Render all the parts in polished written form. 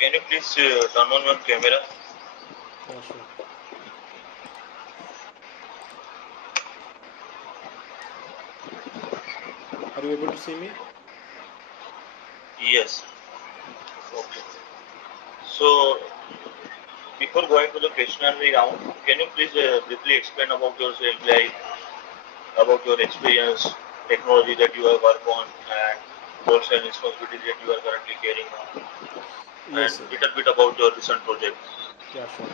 Can you please turn on your camera? Yeah, sure. Are you able to see me? Yes. Okay. So, before going to the questionnaire round, can you please briefly explain about yourself, like about your experience, technology that you have worked on, and roles and responsibilities that you are currently carrying on, and Yes. little bit about your recent project? Yeah, sure.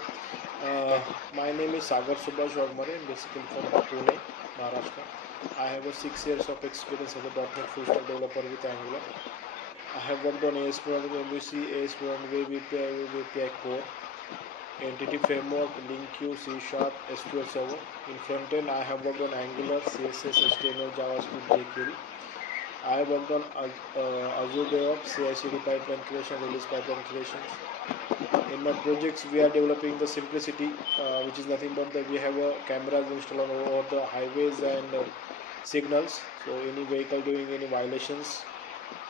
My name is Sagar Subhash Wagmare. I'm basically from Pune, Maharashtra. I have a 6 years of experience as a .NET full stack developer with Angular. I have worked on ASP.NET MVC, ASP.NET Web API, Web API Core, Entity Framework, LINQ, C Sharp, SQL Server. In front end, I have worked on Angular, CSS, HTML, JavaScript, jQuery. I worked on Azure DevOps, CI/CD pipeline creation, release pipeline creations. In my projects, we are developing the simplicity, which is nothing but that we have cameras installed on over the highways and signals. So any vehicle doing any violations,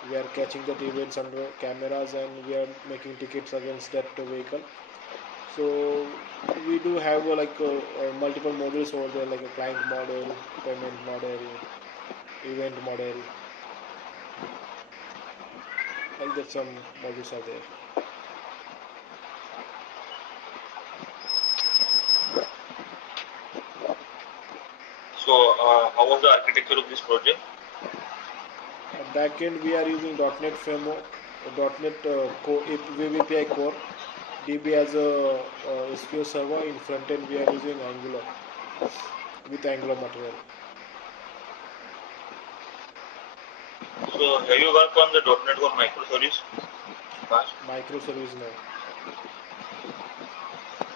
we are catching that events under cameras and we are making tickets against that vehicle. So we do have multiple modules over there, like a client model, payment model, event model, like that. Some modules are there. So, how was the architecture of this project? Backend, we are using .NET framework, .NET Web API Core, DB as a SQL server. In front end, we are using Angular with Angular material. So, have you worked on the .NET Core microservice? Past? Microservice now.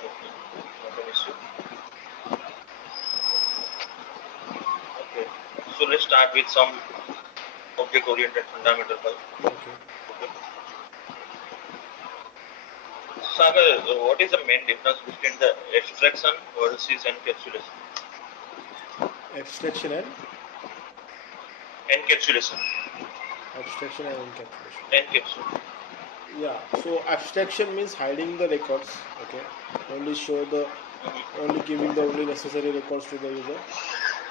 Okay. Not an issue. Okay. So let's start with some object-oriented fundamental first. Okay. Okay. Sagar, what is the main difference between the abstraction versus encapsulation? Abstraction and Encapsulation. abstraction and encapsulation. Encapsulation. Yeah. So abstraction means hiding the records. Okay. Only show the only giving the only necessary records to the user.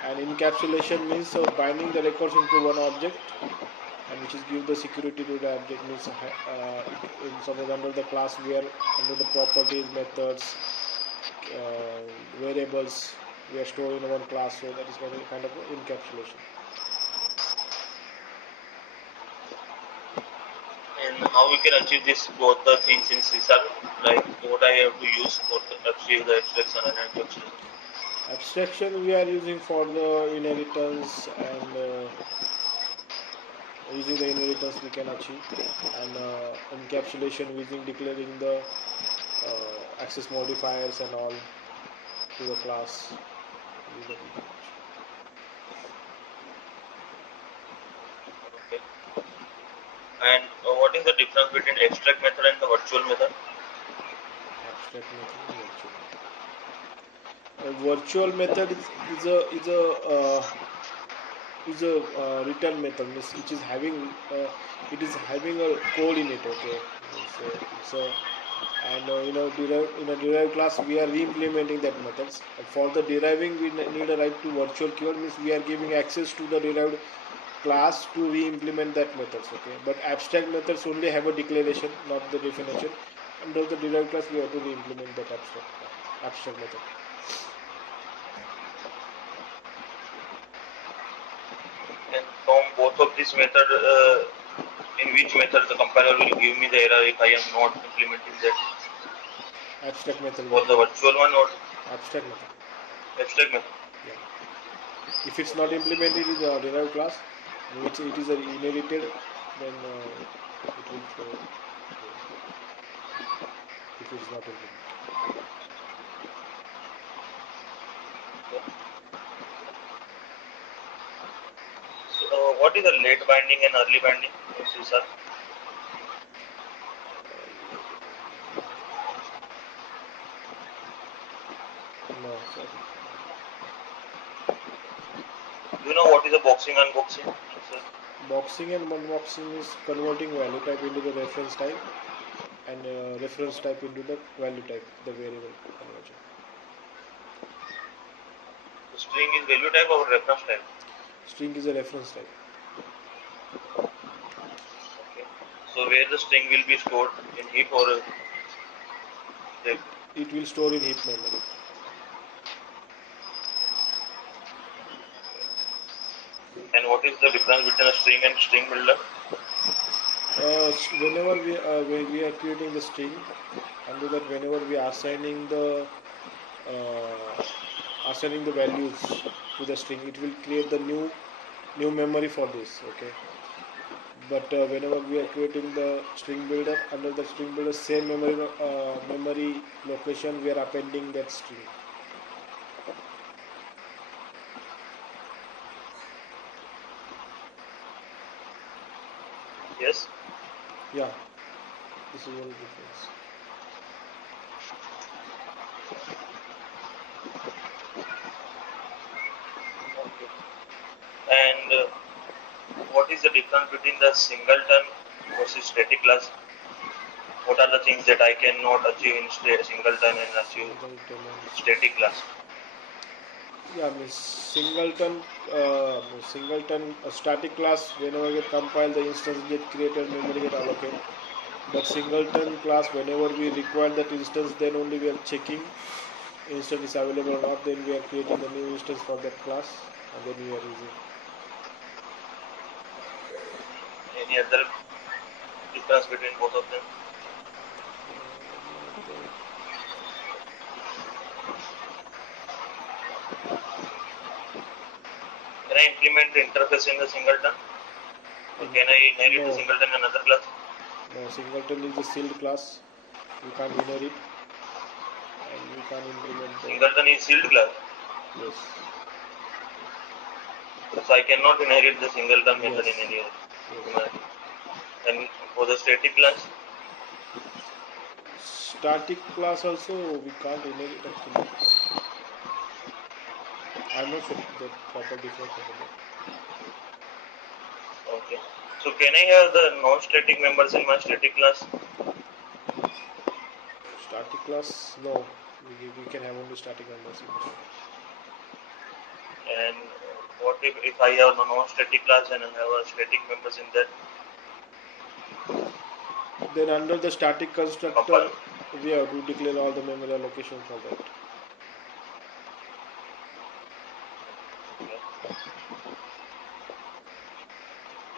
And encapsulation means binding the records into one object, and which is give the security to the object. Means in suppose under the class we are under the properties, methods, variables we are stored in one class, so that is kind of encapsulation. And how we can achieve this both the things in C#? Like what I have to use for to achieve the abstraction and encapsulation. Abstraction we are using for the inheritance, and using the inheritance we can achieve, and encapsulation using declaring the access modifiers and all to the class. Use that we can achieve. Okay. And what is the difference between abstract method and the virtual method? Abstract method and virtual method. A virtual method is a return method, means it is having a code in it. Okay, means it's a and in a derived class we are re-implementing that methods. For the deriving we need a right to virtual keyword, means we are giving access to the derived class to re-implement that methods. Okay, but abstract methods only have a declaration, not the definition. Under the derived class we have to re-implement that abstract method. And from both of these method, in which method the compiler will give me the error if I am not implementing that? Abstract method will For the give virtual one or abstract method. abstract method? Yeah. If it's not implemented in the derived class, which it is inherited, then it will show there if it's not implemented. Okay. So, what is the late binding and early binding in C#? No, sorry. Do you know what is a boxing unboxing? Boxing and unboxing is converting value type into the reference type, and reference type into the value type, the variable conversion. The string is value type or reference type? String is a reference type. Okay. So where the string will be stored in heap or the It will store in heap memory. and what is the difference between a string and string builder? Whenever we are creating the string, under that whenever we are assigning the values to the string, it will create the new memory for this. Okay, but whenever we are creating the string builder, under the string builder same memory location, we are appending that string. Yes. Yeah, this is one difference. Okay. And what is the difference between the singleton versus static class? What are the things that I cannot achieve in singleton and achieve static class? Yeah, means singleton a static class, whenever get compiled, the instance get created, memory get allocated. But singleton class, whenever we require that instance, then only we are checking instance is available or not. Then we are creating the new instance for that class, and then we are using. Any other difference between both of them? Can I implement the interface in the singleton? Or can I inherit the singleton in another class? No, singleton is a sealed class. We can't inherit, and we can't implement. Singleton is sealed class. Yes. So I cannot inherit the singleton method in any way. Yes. And for the static class? Static class also we can't inherit actually. I'm not sure the proper difference over there. Okay. So can I have the non-static members in my static class? Static class, no. We can have only static members in the static. And what if I have a non-static class and I have a static members in that? Then under the static constructor, we have to declare all the memory allocation for that.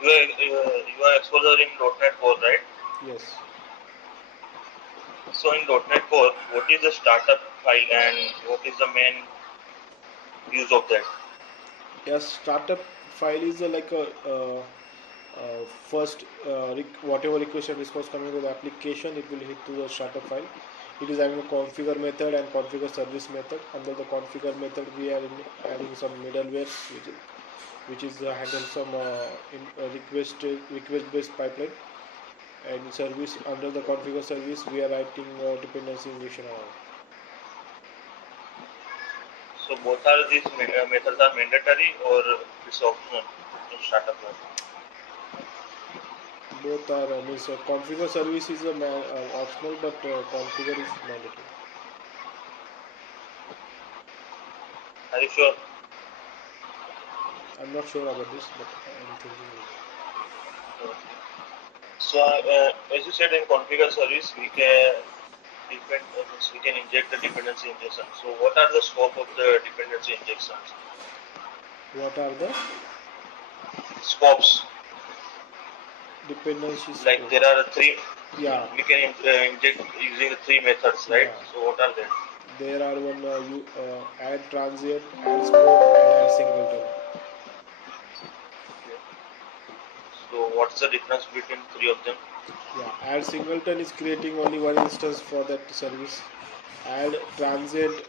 You are exposure in .NET Core, right? Yes. So in .NET Core, what is the startup file and what is the main use of that? Yes, startup file is like a first whatever request and response coming to the application, it will hit to the startup file. It is having a configure method and configure service method. Under the configure method, we are adding some middleware, which is handle some request based pipeline. And service, under the configure service, we are writing dependency injection around. So both are these methods are mandatory or it's optional in startup mode? Both are means configure service is optional, but configure is mandatory. Are you sure? I'm not sure about this, but I'm thinking it. So as you said, in configure service we can we can inject the dependency injection. So what are the scope of the dependency injections? What are the Scopes? dependencies? Like there are three. Yeah. We can inject using the three methods, right? Yeah. So what are they? There are one add transient, add scope, and add singleton. So what's the difference between three of them? Yeah, add singleton is creating only one instance for that service. Add transient,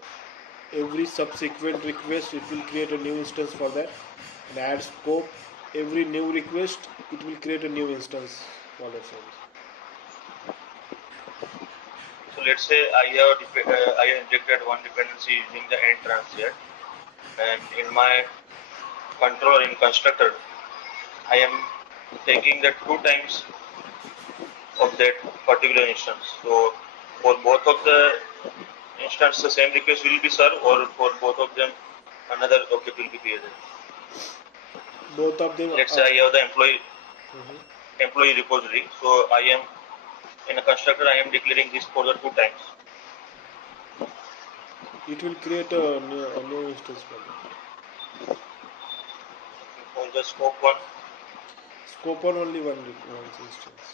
every subsequent request it will create a new instance for that. And add scope, every new request it will create a new instance for that service. So let's say I have injected one dependency using the end transient, and in my controller in constructor, I am taking the two times of that particular instance. So for both of the instance, the same request will be served, or for both of them, another object will be created. Both of them. Let's say I have the Mhm. employee repository. So I am in a constructor. I am declaring this for the 2 times. It will create a new instance for that. For the scope one, Scope on only one instance.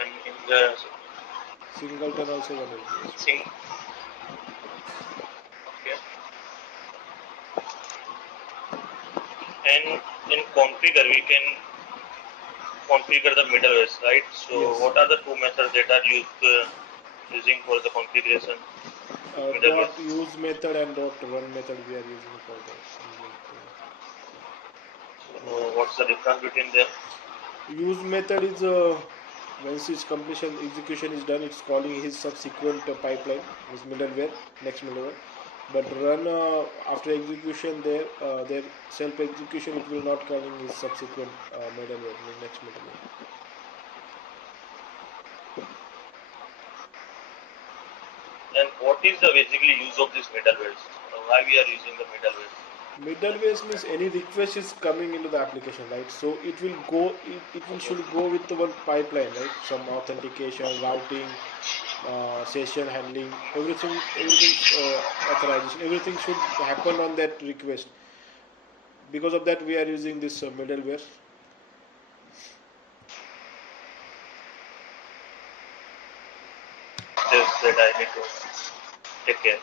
and in the Singleton also one request. sing. Okay. And in configure, we can configure the middleware, right? So Yes. what are the 2 methods that are using for the configuration? Middleware. Dot use method and dot run method we are using for the middleware. What's the difference between them? Use method is once its completion execution is done, it's calling his subsequent pipeline, his middleware, next middleware. But run after execution, their self execution, it will not calling his subsequent middleware, next middleware. And what is the basically use of this middleware? Why we are using the middleware? Middleware means any request is coming into the application, right? So it will go, it will should go with the one pipeline, right? Some authentication, routing, session handling, everything's authorization, everything should happen on that request. Because of that, we are using this middleware. Just that I need to take care.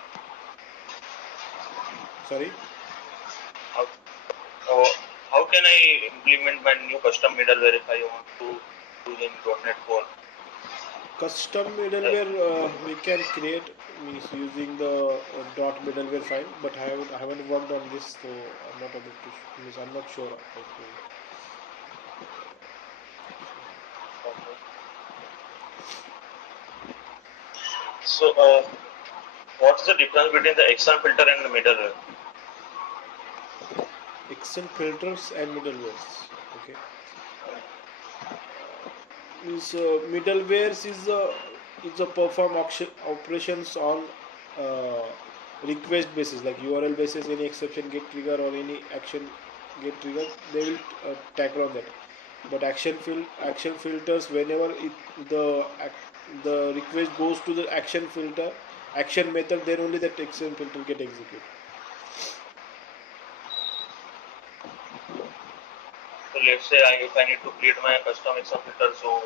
Sorry. How, how can I implement my new custom middleware if I want to use in .NET Core? Custom middleware we can create means using the dot middleware file, but I haven't worked on this, so I'm not able to. Means I'm not sure how to. Okay. So what is the difference between the action filter and the middleware? Action filters and middlewares. Okay. Means middlewares is a perform operations on uh, request basis, like URL basis. Any exception get trigger or any action get triggered, they will tackle on that. But action filters, whenever the request goes to the action method, then only that action filter get executed. So let's say if I need to create my custom action filter, so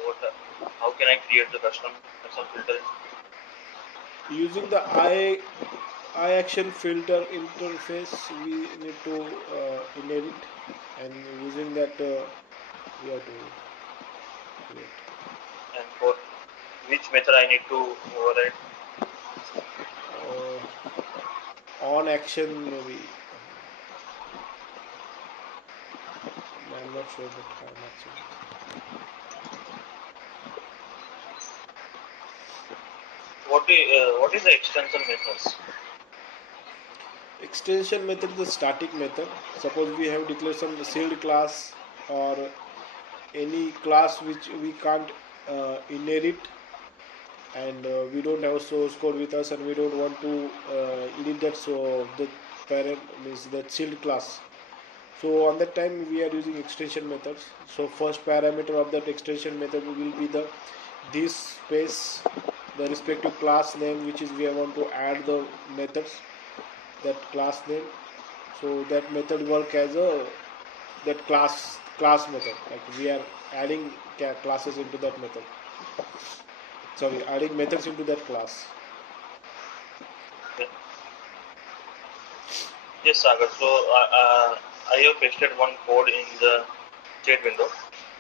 how can I create the custom action filter? Using the I action filter interface, we need to inherit, and using that we have to create. And for which method I need to override? On action maybe. I'm not sure, but I'm not sure. What is the extension methods? Extension method is the static method. Suppose we have declared some sealed class or any class which we can't inherit, and we don't have source code with us, and we don't want to edit that, so the parent means that sealed class. So on that time we are using extension methods. So first parameter of that extension method will be the this space, the respective class name, which is we want to add the methods, that class name. So that method work as a that class method, like we are adding classes into that method, sorry, adding methods into that class. Okay. Yes, Sagar. So I have pasted one code in the chat window.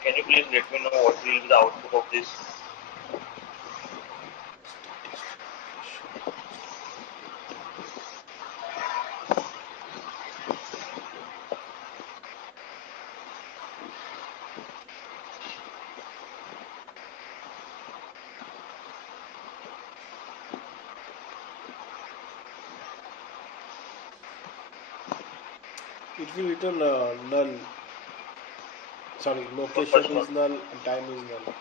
Can you please let me know what will be the output of this? It will return null, sorry, The location first one. is null and time is null.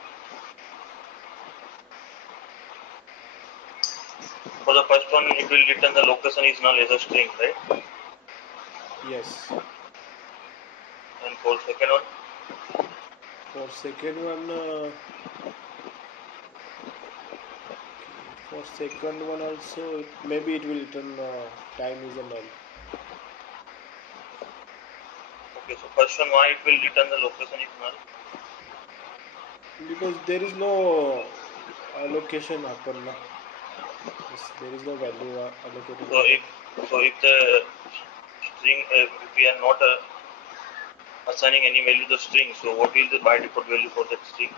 for the first one, it will return the location is null as a string, right? Yes. And for second one, For second one, also, maybe it will return time is a null. okay, so first one, why it will return the location is null? Because there is no allocation happen na. There is no value allocated So to that. if the string, if we are not assigning any value to the string, so what will the by default value for that string?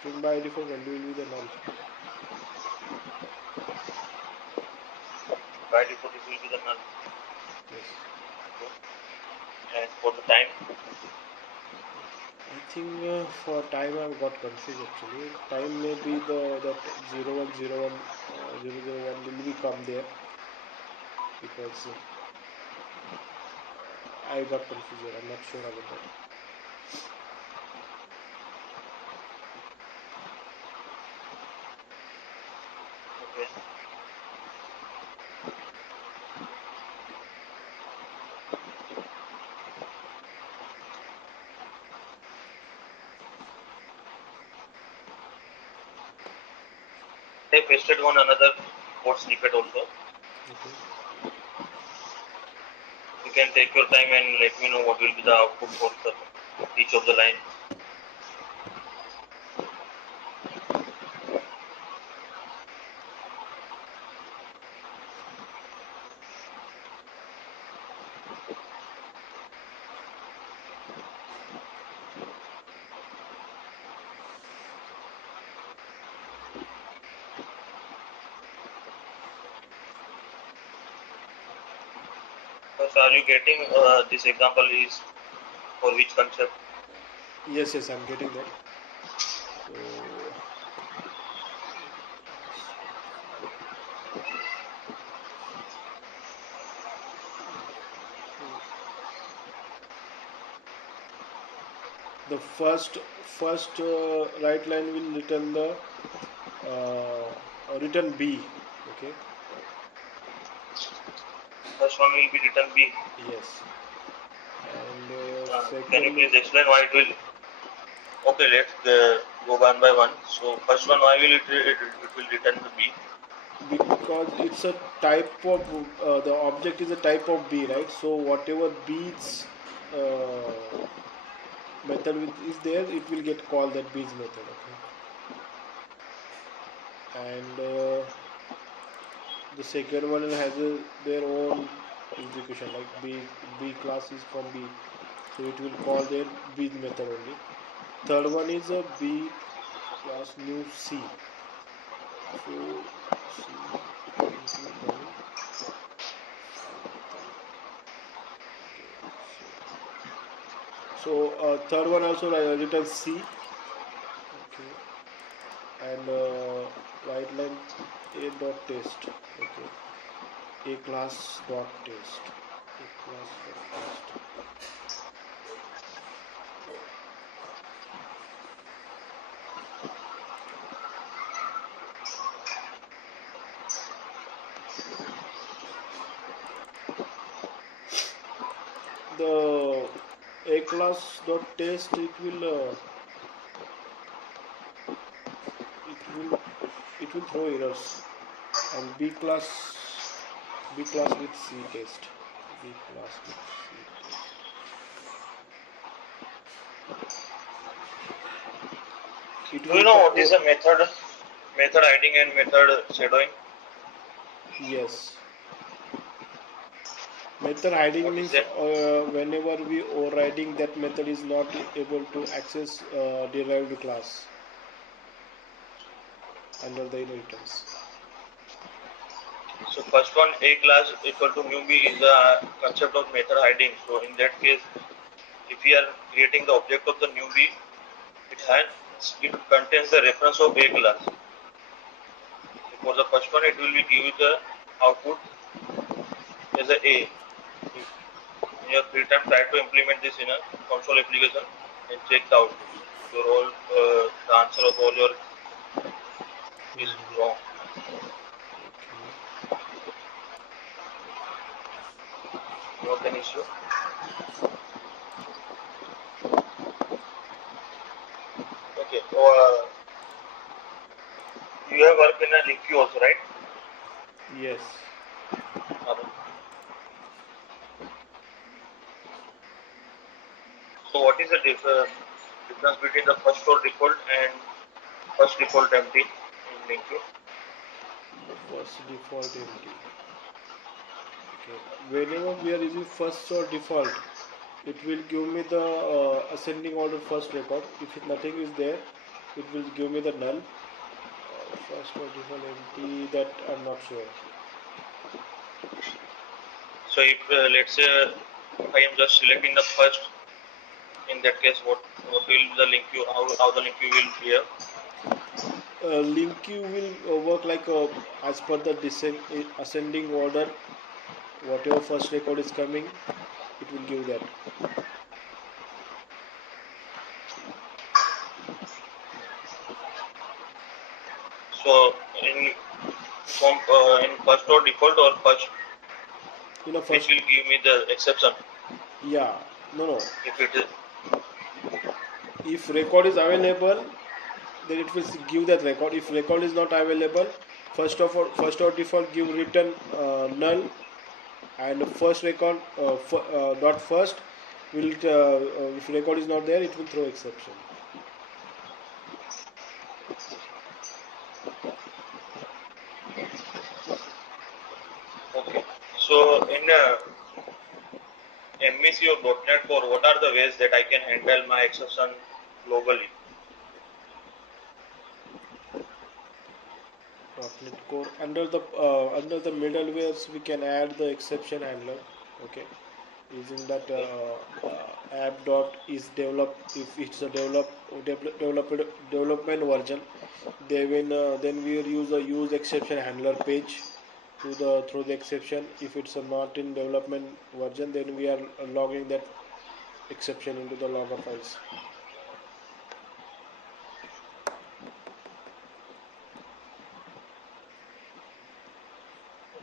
String by default value will be the null. By default, it will be the null. Yes. And for the time, I think for time I've got confused actually. Time may be that 0101 001 will be come there because I got confused there. I'm not sure about that. okay. I pasted one another code snippet also. Okay. You can take your time and let me know what will be the output for each of the line. So are you getting this example is for which concept? Yes, I'm getting that. So the first right line will return the return B. Okay. First one will be return B. Yes. And Can you second, please explain why it will? Okay, let's go one by one. So first one, why will it will return the B? because it's a type of the object is a type of B, right? So whatever B's method is there, it will get called that B's method. Okay. And the second one has their own execution, like B class is from B, so it will call their B method only. Third one is a B class new C, so C it will call. Okay, so third one also return C. Okay, and right line a dot test. Okay, a class dot test. A class dot test. The a class dot test it will it will throw errors, and B class with C test. B class with C test. It Do you will know call. what is a method hiding and method shadowing? Yes. Method hiding What is means that? whenever we overriding that method is not able to access derived class under the inheritance. So first one, a class equal to new B is the concept of method hiding. So in that case, if we are creating the object of the new B, it contains the reference of a class. For the first one, it will be give the output as a A. In your free time, try to implement this in a console application and check the output. Your all the answer of all your is wrong. Okay. Not an issue. Okay. So you have worked in a LINQ also, right? Yes. So what is the difference between the first store default and first default empty in LINQ? First default empty. Okay. Whenever we are using first or default, it will give me the ascending order first record. If nothing is there, it will give me the null. First or default empty, that I'm not sure. So if let's say if I am just selecting the first, in that case what will the LINQ, how the LINQ will behave? LINQ will work like as per the ascending order. Whatever first record is coming, it will give that. So in first or default or first, which First, will give me the exception yeah, no. if it is. If record is available, then it will give that record. If record is not available, first or default give return null, and first record dot first will if record is not there, it will throw exception. Okay. So in MVC or Dotnet Core, what are the ways that I can handle my exception globally? .NET Core under the middlewares we can add the exception handler. Okay, using that Okay. app dot is develop. If it's a development version, then we will use a use exception handler page through the exception. If it's not in development version, then we are logging that exception into the logger files.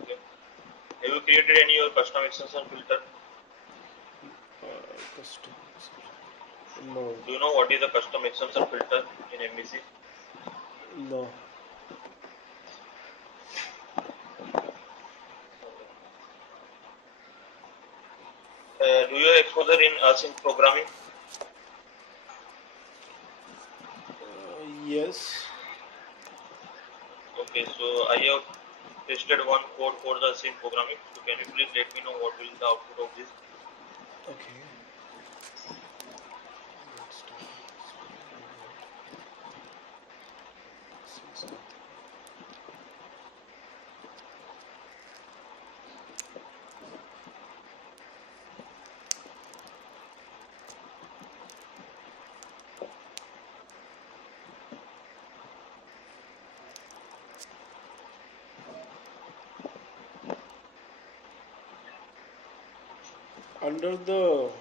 Okay. Have you created any your custom exception filter? Custom exception. No, Do you know what is a custom exception filter in MVC? no. Do you have exposure in async programming? Yes. Okay, so I have tested one code for the async programming. So can you please let me know what will be the output of this? Okay. Let's start. See something. Under the okay.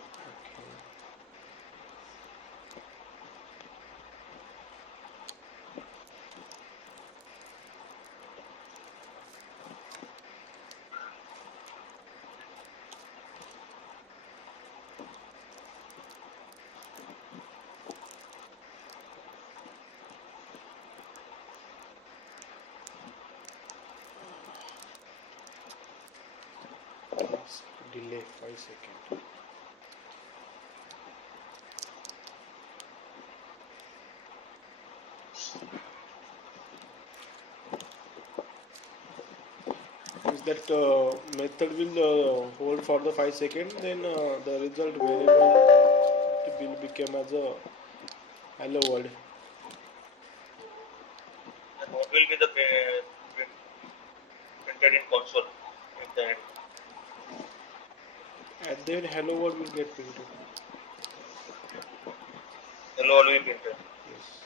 Task delay 5 seconds. If that method will hold for the 5 seconds, then the result variable will become as a hello world. And what will be the printed in console at the end? And then hello world will get printed. Hello, all will be printed. Yes.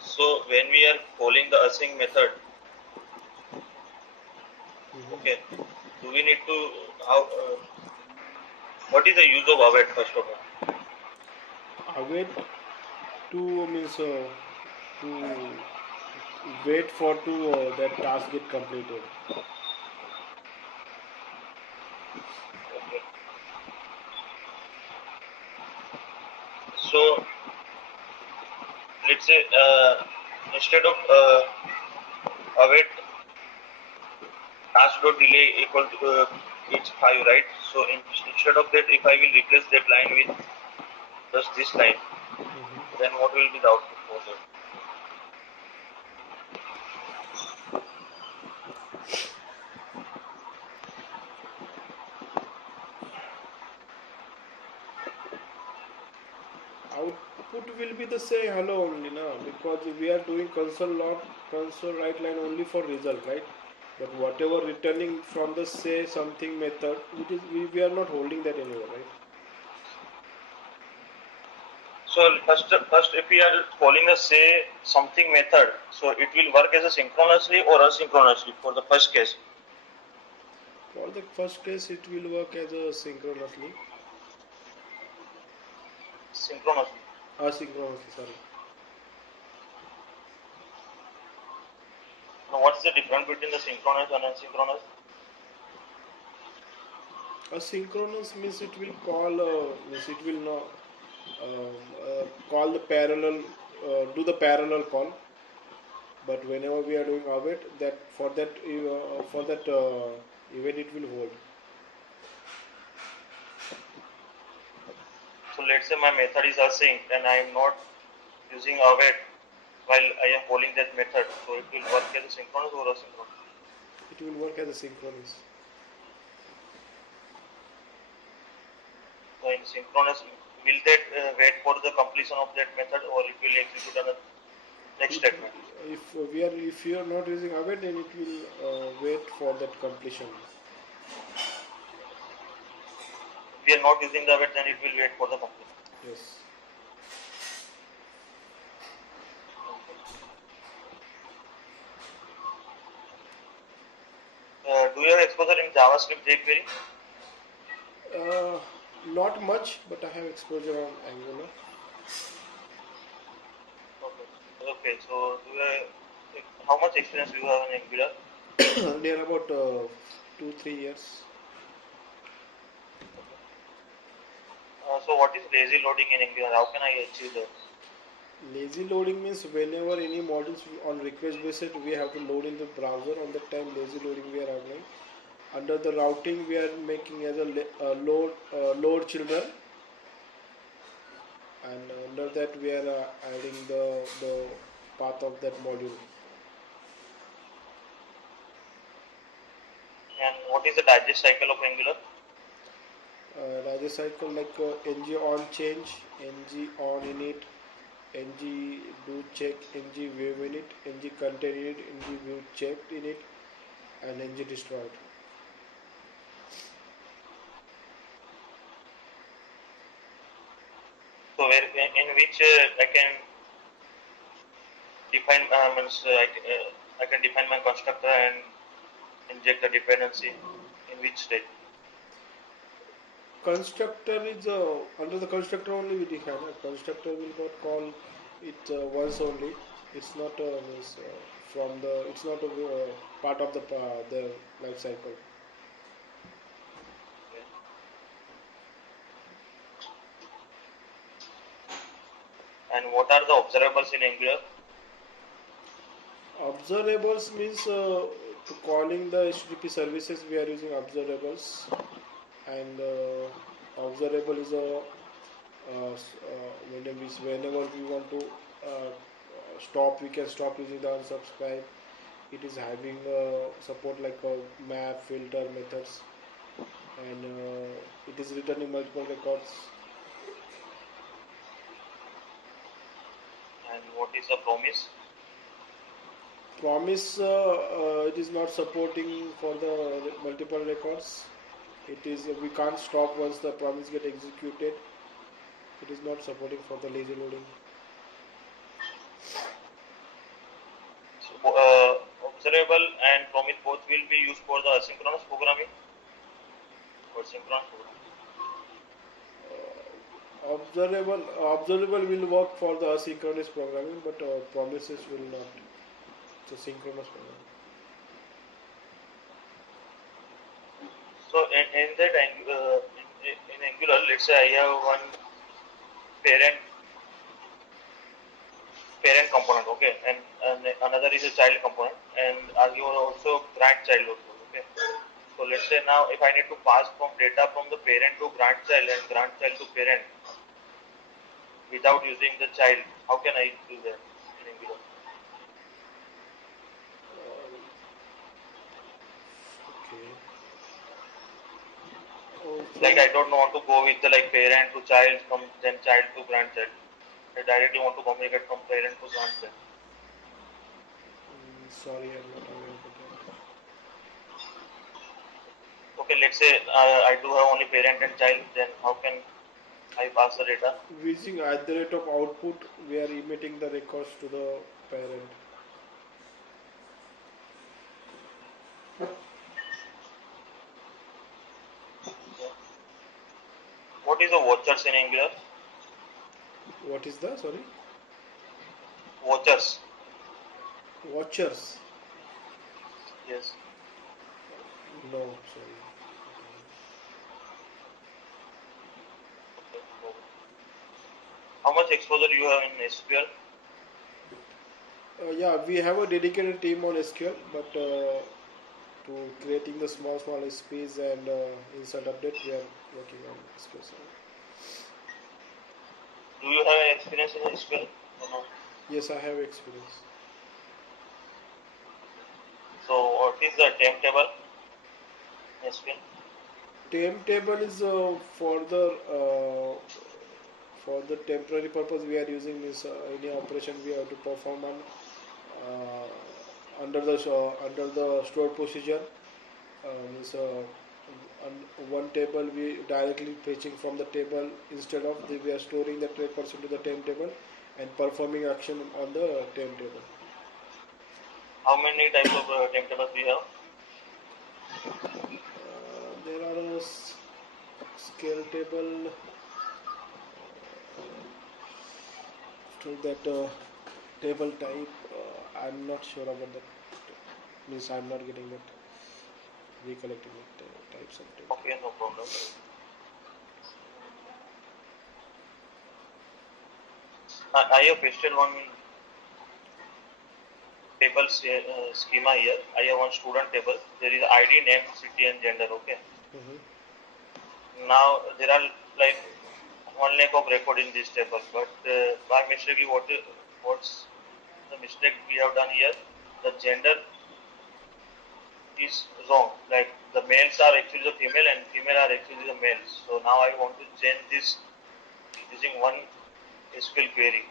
So when we are calling the async method, okay, do we need to how? What is the use of await first of all? Await to means to wait for to that task get completed. Okay. So let's say instead of await task dot delay equal to it's 5, right? So instead of that, if I will replace that line with just this line, Mhm. then what will be the output for that? Output will be the say hello only now, because we are doing console write line only for result, right? But whatever returning from the say something method, which is we are not holding that anywhere, right? So first, if we are calling a say something method, so it will work as a synchronously or asynchronously for the first case. For the first case, it will work as a synchronously, Synchronously. asynchronously. Sorry, Now, what's the difference between the synchronous and asynchronous? asynchronous means it will call means it will not call the parallel, do the parallel call. But whenever we are doing await, that for that event it will hold. So let's say my method is async and I am not using await while I am calling that method. So it will work as a synchronous or asynchronous. It will work as a synchronous. So in synchronous, will that wait for the completion of that method or it will execute on the next It statement? if you are not using await, then it will wait for that completion. If we are not using the await, then it will wait for the completion. Yes. Do you have exposure in JavaScript jQuery? Uh, Not much, but I have exposure on Angular. Okay. Okay. So how much experience do you have in Angular? Near about 2 3 years. So what is lazy loading in Angular? How can I achieve that? Lazy loading means whenever any modules on request basis we have to load in the browser. On that time, lazy loading we are applying. Under the routing, we are making as a load children, and under that we are adding the path of that module. And what is the digest cycle of Angular? Digest cycle like ng on change, ng on init, ng do check, ng wave init, ng contain init, ng view checked init, and ng destroyed. So where in which I can define I can define my constructor and inject the dependency in which state? Constructor is under the constructor only we define. A constructor will not call it once only. It's not means, from the. It's not a part of the life cycle. Okay. And what are the observables in Angular? Observables means to calling the HTTP services we are using observables, and observable is a whenever we want to stop, we can stop using the unsubscribe. It is having support like a map filter methods, and it is returning multiple records. And what is the promise? Promise, it is not supporting for the multiple records. It is we can't stop once the promise get executed. It is not supporting for the lazy loading. So, observable and promise both will be used for the asynchronous programming or synchronous programming. observable will work for the asynchronous programming, but promises will not. It's a synchronous programming. So in that in Angular, let's say I have one parent parent component, okay, and another is a child component, and you are also grandchild also, okay. So let's say now if I need to pass from data from the parent to grandchild and grandchild to parent without using the child, how can I do that in Angular? Okay. Oh, Like from I don't want to go with the like parent to child, from then child to grandchild. I directly want to communicate from parent to grandchild. sorry, I'm not aware about that. Okay, let's say I do have only parent and child, then how can I pass the data? Using at the rate of output, we are emitting the records to the parent. What is the watchers in Angular? What is the sorry? Watchers. Watchers? Yes. No, sorry. How much exposure you have in SQL? Yeah, we have a dedicated team on SQL, but to creating the small SPs and insert update, we are working on SQL Server. Do you have any experience in SQL? Or no? Yes, I have experience. So what is the timetable in SQL? Timetable is for the temporary purpose we are using is any operation we have to perform on under the stored procedure. Means one table we directly fetching from the table instead of we are storing that records into the timetable and performing action on the timetable. How many types of timetables we have? There are a scale table. After that table type, I'm not sure about that. Means I'm not getting that recollecting the types of table. Okay, no problem. I have pasted one table schema here. I have one student table. There is ID, name, city, and gender. Okay. Now there are like 1 lakh of record in this table, but by mistakenly what's the mistake we have done here? The gender is wrong. Like the males are actually the female and female are actually the males. So now I want to change this using one SQL query,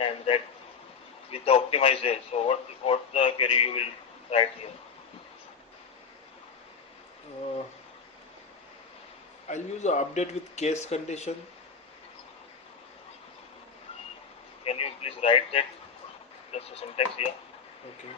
and that with the optimization. So what the query you will write here? I'll use a update with case condition. Can you please write that? Just a syntax here. Okay.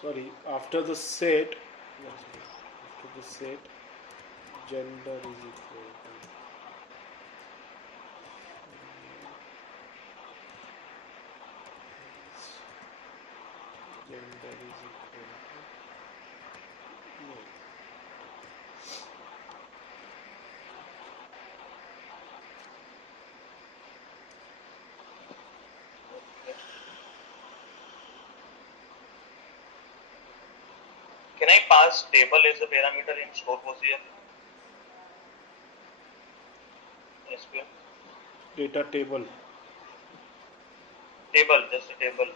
Sorry, after the set, after the set, gender is equal to gender is equal to name. Can I pass table as a parameter in store procedure? SQL. Data table. Table, just a table.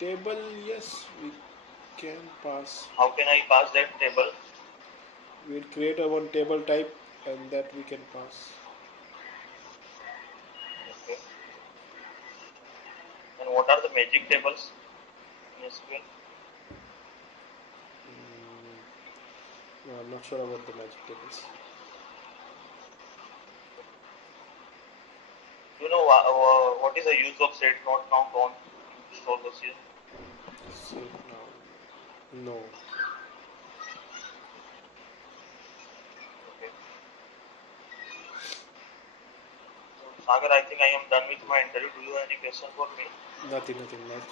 Table, yes, we can pass. How can I pass that table? We'll create a one table type and that we can pass. Okay. And what are the magic tables in SQL? No, I'm not sure about the magic tables. Do you know what is the use of set not count on store procedure? Set now. No. Okay. So, Sagar, I think I am done with my interview. Do you have any question for me? Nothing. Not